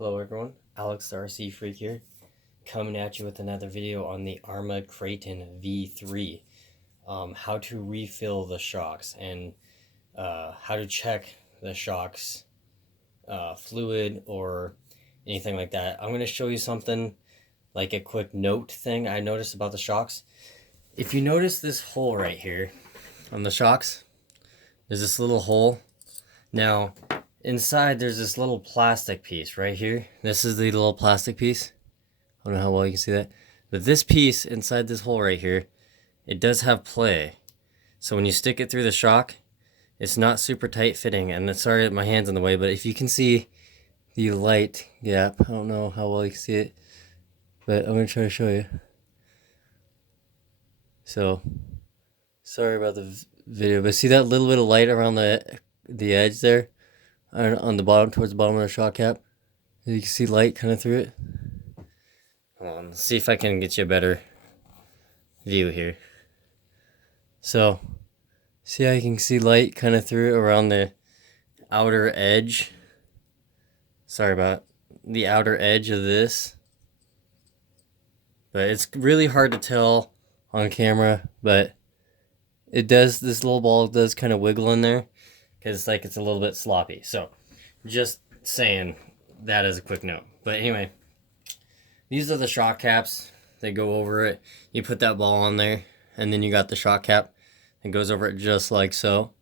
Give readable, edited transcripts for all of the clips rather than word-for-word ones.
Hello everyone, Alex the RC Freak here, coming at you with another video on the Arrma Kraton V3. How to refill the shocks and how to check the shocks fluid or anything like that. I'm going to show you something like a quick note thing I noticed about the shocks. If you notice this hole right here on the shocks, there's this little hole. Now, inside there's this little plastic piece right here. This is the little plastic piece. I don't know how well you can see that. But this piece inside this hole right here, it does have play. So when you stick it through the shock, it's not super tight fitting. And sorry my hand's in the way, but if you can see the light gap, I don't know how well you can see it, but I'm going to try to show you. So, sorry about the video, but see that little bit of light around the edge there on the bottom, towards the bottom of the shock cap? You can see light kind of through it. Hold on, let's see if I can get you a better view here. So, see how you can see light kind of through it around the outer edge? Sorry about the outer edge of this. But it's really hard to tell on camera, but it does, this little ball does kind of wiggle in there because it's a little bit sloppy. So just saying that as a quick note. But anyway, these are the shock caps. They go over it. You put that ball on there and then you got the shock cap. It goes over it just like so.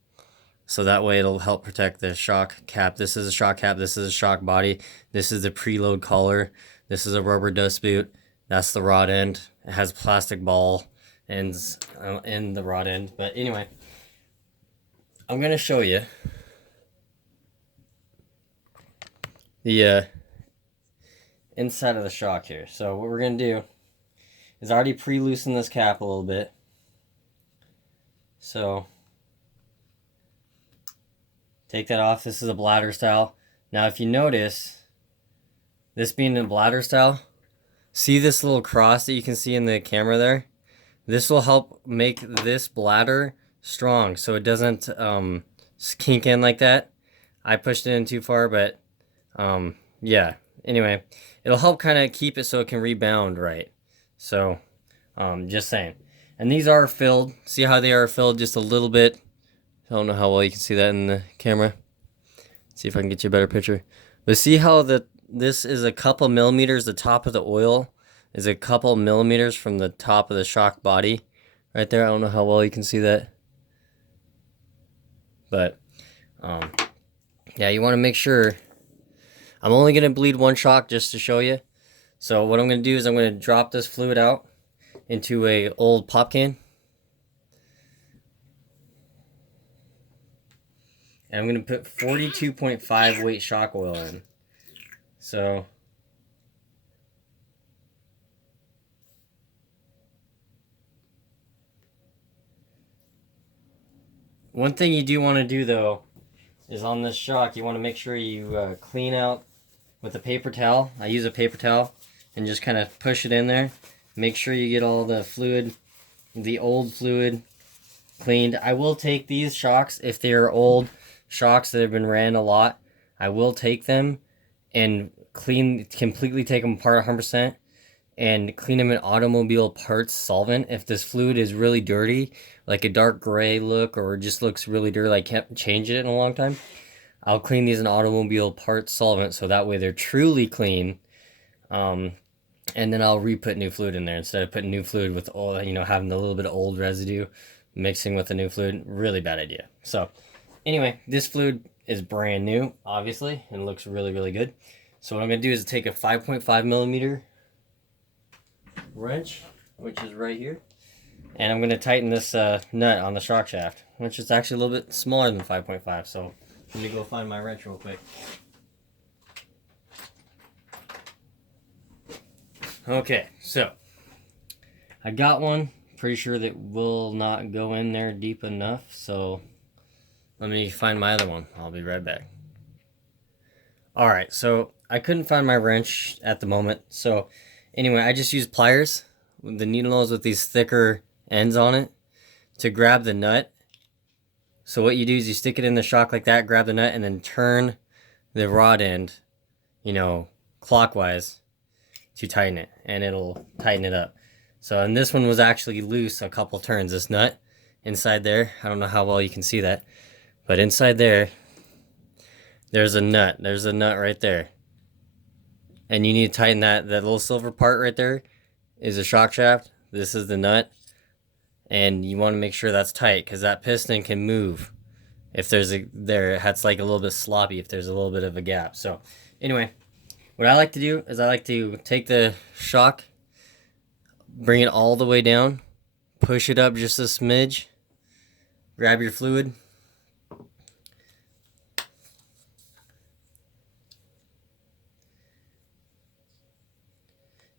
So that way it'll help protect the shock cap. This is a shock cap. This is a shock body. This is the preload collar. This is a rubber dust boot. That's the rod end. It has plastic ball ends in the rod end. But anyway, I'm going to show you the inside of the shock here. So what we're going to do is already pre-loosen this cap a little bit. So take that off. This is a bladder style. Now if you notice, this being a bladder style, see this little cross that you can see in the camera there? This will help make this bladder strong so it doesn't kink in like that. I pushed it in too far, but yeah. Anyway, it'll help kind of keep it so it can rebound right. So just saying. And these are filled. See how they are filled just a little bit. I don't know how well you can see that in the camera. See if I can get you a better picture. But see how this is a couple millimeters, the top of the oil is a couple millimeters from the top of the shock body right there. I don't know how well you can see that, but yeah, you want to make sure. I'm only going to bleed one shock just to show you. So what I'm going to do is I'm going to drop this fluid out into a old pop can, and I'm going to put 42.5 weight shock oil in. So one thing you do want to do though is on this shock, you want to make sure you clean out with a paper towel. I use a paper towel and just kind of push it in there. Make sure you get all the fluid, the old fluid, cleaned. I will take these shocks, if they are old shocks that have been ran a lot, I will take them and completely take them apart 100% and clean them in automobile parts solvent. If this fluid is really dirty, like a dark gray look, or just looks really dirty, like can't change it in a long time, I'll clean these in automobile parts solvent so that way they're truly clean. And then I'll re-put new fluid in there instead of putting new fluid with all, having a little bit of old residue mixing with the new fluid. Really bad idea. So anyway, this fluid is brand new, obviously, and looks really, really good. So what I'm going to do is take a 5.5 millimeter wrench, which is right here, and I'm going to tighten this nut on the shock shaft, which is actually a little bit smaller than 5.5. So let me go find my wrench real quick. Okay, so I got one. Pretty sure that will not go in there deep enough, so let me find my other one. I'll be right back. Alright, so I couldn't find my wrench at the moment, so anyway, I just used pliers, the needle nose with these thicker ends on it, to grab the nut. So what you do is you stick it in the shock like that, grab the nut, and then turn the rod end, clockwise to tighten it, and it'll tighten it up. So, and this one was actually loose a couple turns. This nut inside there, I don't know how well you can see that, but inside there, there's a nut. There's a nut right there. And you need to tighten that. That little silver part right there is a shock shaft. This is the nut. And you want to make sure that's tight, because that piston can move if there's it's like a little bit sloppy if there's a little bit of a gap. So anyway, what I like to do is I like to take the shock, bring it all the way down, push it up just a smidge, grab your fluid,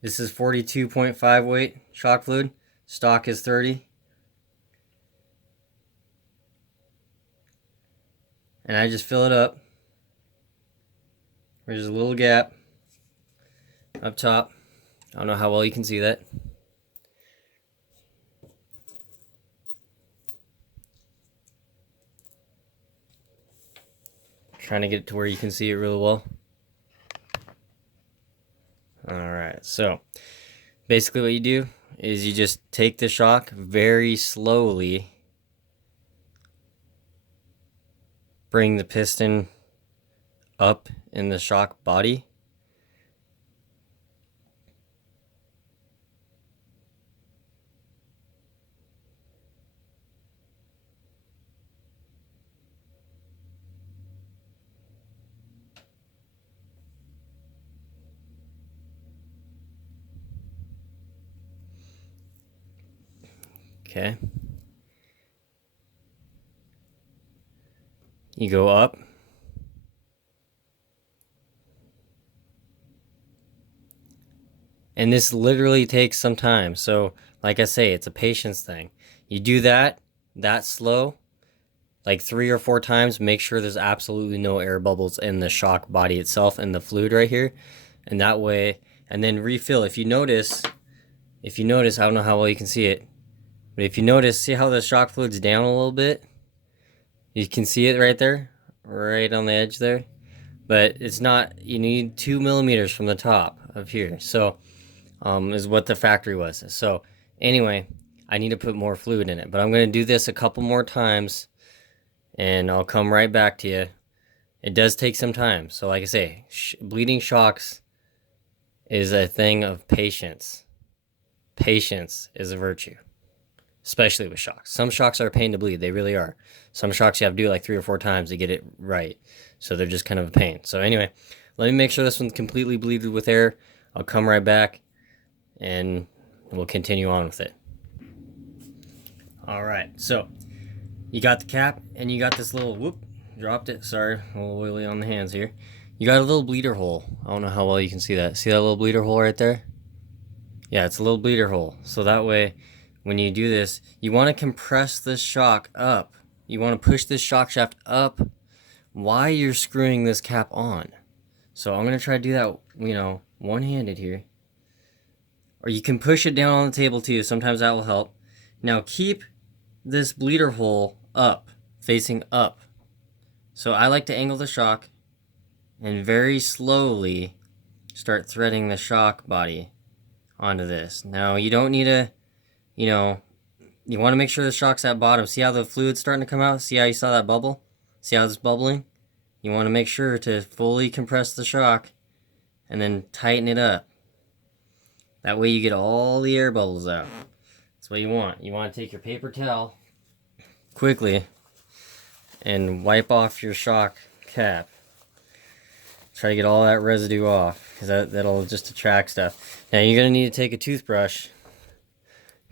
this is 42.5 weight shock fluid, stock is 30. And I just fill it up. There's a little gap up top. I don't know how well you can see that. Trying to get it to where you can see it really well. Alright, so basically what you do is you just take the shock very slowly, bring the piston up in the shock body, okay, you go up, and this literally takes some time. So like I say, it's a patience thing. You do that slow, like 3 or 4 times. Make sure there's absolutely no air bubbles in the shock body itself and the fluid right here, and that way, and then refill. If you notice, I don't know how well you can see it, but if you notice, see how the shock fluid's down a little bit? You can see it right there, right on the edge there, but it's not. You need 2 millimeters from the top of here. So is what the factory was. So anyway, I need to put more fluid in it, but I'm going to do this a couple more times and I'll come right back to you. It does take some time. So like I say, bleeding shocks is a thing of patience. Patience is a virtue, especially with shocks. Some shocks are a pain to bleed. They really are. Some shocks you have to do like 3 or 4 times to get it right. So they're just kind of a pain. So anyway, let me make sure this one's completely bleeded with air. I'll come right back and we'll continue on with it. All right, so you got the cap and you got this little, whoop, dropped it. Sorry, a little oily on the hands here. You got a little bleeder hole. I don't know how well you can see that. See that little bleeder hole right there? Yeah, it's a little bleeder hole. So that way, when you do this, you want to compress this shock up. You want to push this shock shaft up while you're screwing this cap on. So I'm going to try to do that, one-handed here. Or you can push it down on the table too. Sometimes that will help. Now keep this bleeder hole up, facing up. So I like to angle the shock and very slowly start threading the shock body onto this. Now you don't need to, you want to make sure the shock's at bottom. See how the fluid's starting to come out? See how you saw that bubble? See how it's bubbling? You want to make sure to fully compress the shock and then tighten it up. That way you get all the air bubbles out. That's what you want. You want to take your paper towel quickly and wipe off your shock cap. Try to get all that residue off, because that'll just attract stuff. Now you're going to need to take a toothbrush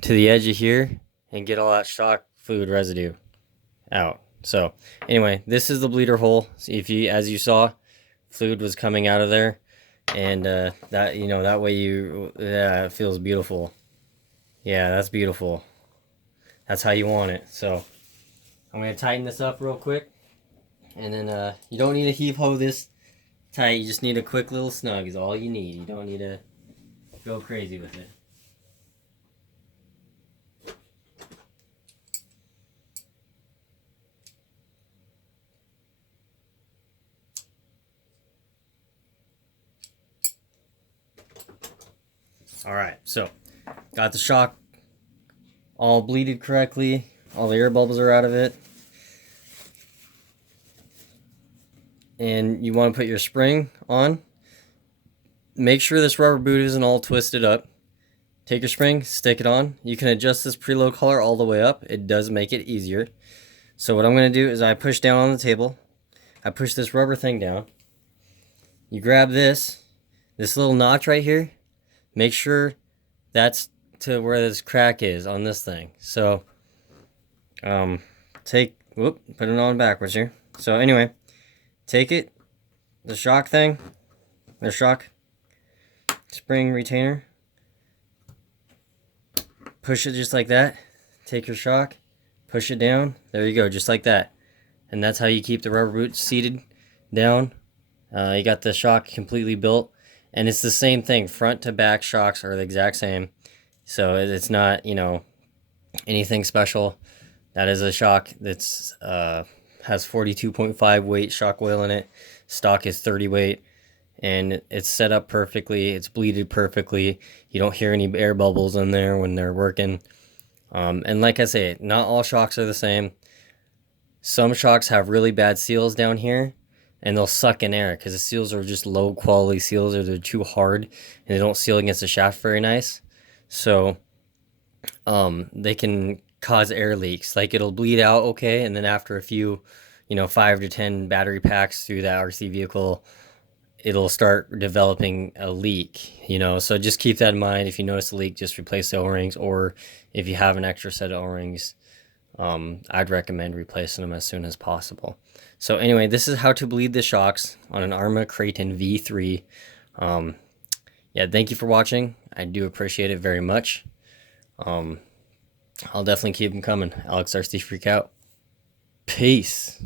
to the edge of here and get all that shock fluid residue out. So anyway, this is the bleeder hole. See, as you saw, fluid was coming out of there. And that way it feels beautiful. Yeah, that's beautiful. That's how you want it. So I'm going to tighten this up real quick. And then you don't need to heave-ho this tight. You just need a quick little snug is all you need. You don't need to go crazy with it. Alright, so got the shock all bleeded correctly. All the air bubbles are out of it. And you want to put your spring on. Make sure this rubber boot isn't all twisted up. Take your spring, stick it on. You can adjust this preload collar all the way up. It does make it easier. So what I'm going to do is I push down on the table. I push this rubber thing down. You grab this little notch right here. Make sure that's to where this crack is on this thing. So put it on backwards here. So anyway, take it, the shock thing, the shock spring retainer, push it just like that. Take your shock, push it down. There you go, just like that. And that's how you keep the rubber boot seated down. You got the shock completely built, and it's the same thing. Front to back shocks are the exact same. So it's not, you know, anything special. That is a shock that's has 42.5 weight shock oil in it. Stock is 30 weight, and it's set up perfectly. It's bleeded perfectly. You don't hear any air bubbles in there when they're working. And like I say, not all shocks are the same. Some shocks have really bad seals down here, and they'll suck in air because the seals are just low quality seals, or they're too hard and they don't seal against the shaft very nice. So they can cause air leaks. Like, it'll bleed out okay, and then after a few, 5 to 10 battery packs through the RC vehicle, it'll start developing a leak. So just keep that in mind. If you notice a leak, just replace the O-rings, or if you have an extra set of O-rings, I'd recommend replacing them as soon as possible. So anyway, this is how to bleed the shocks on an Arrma Kraton V3. Yeah, thank you for watching. I do appreciate it very much. I'll definitely keep them coming. Alex RC Freak out. Peace.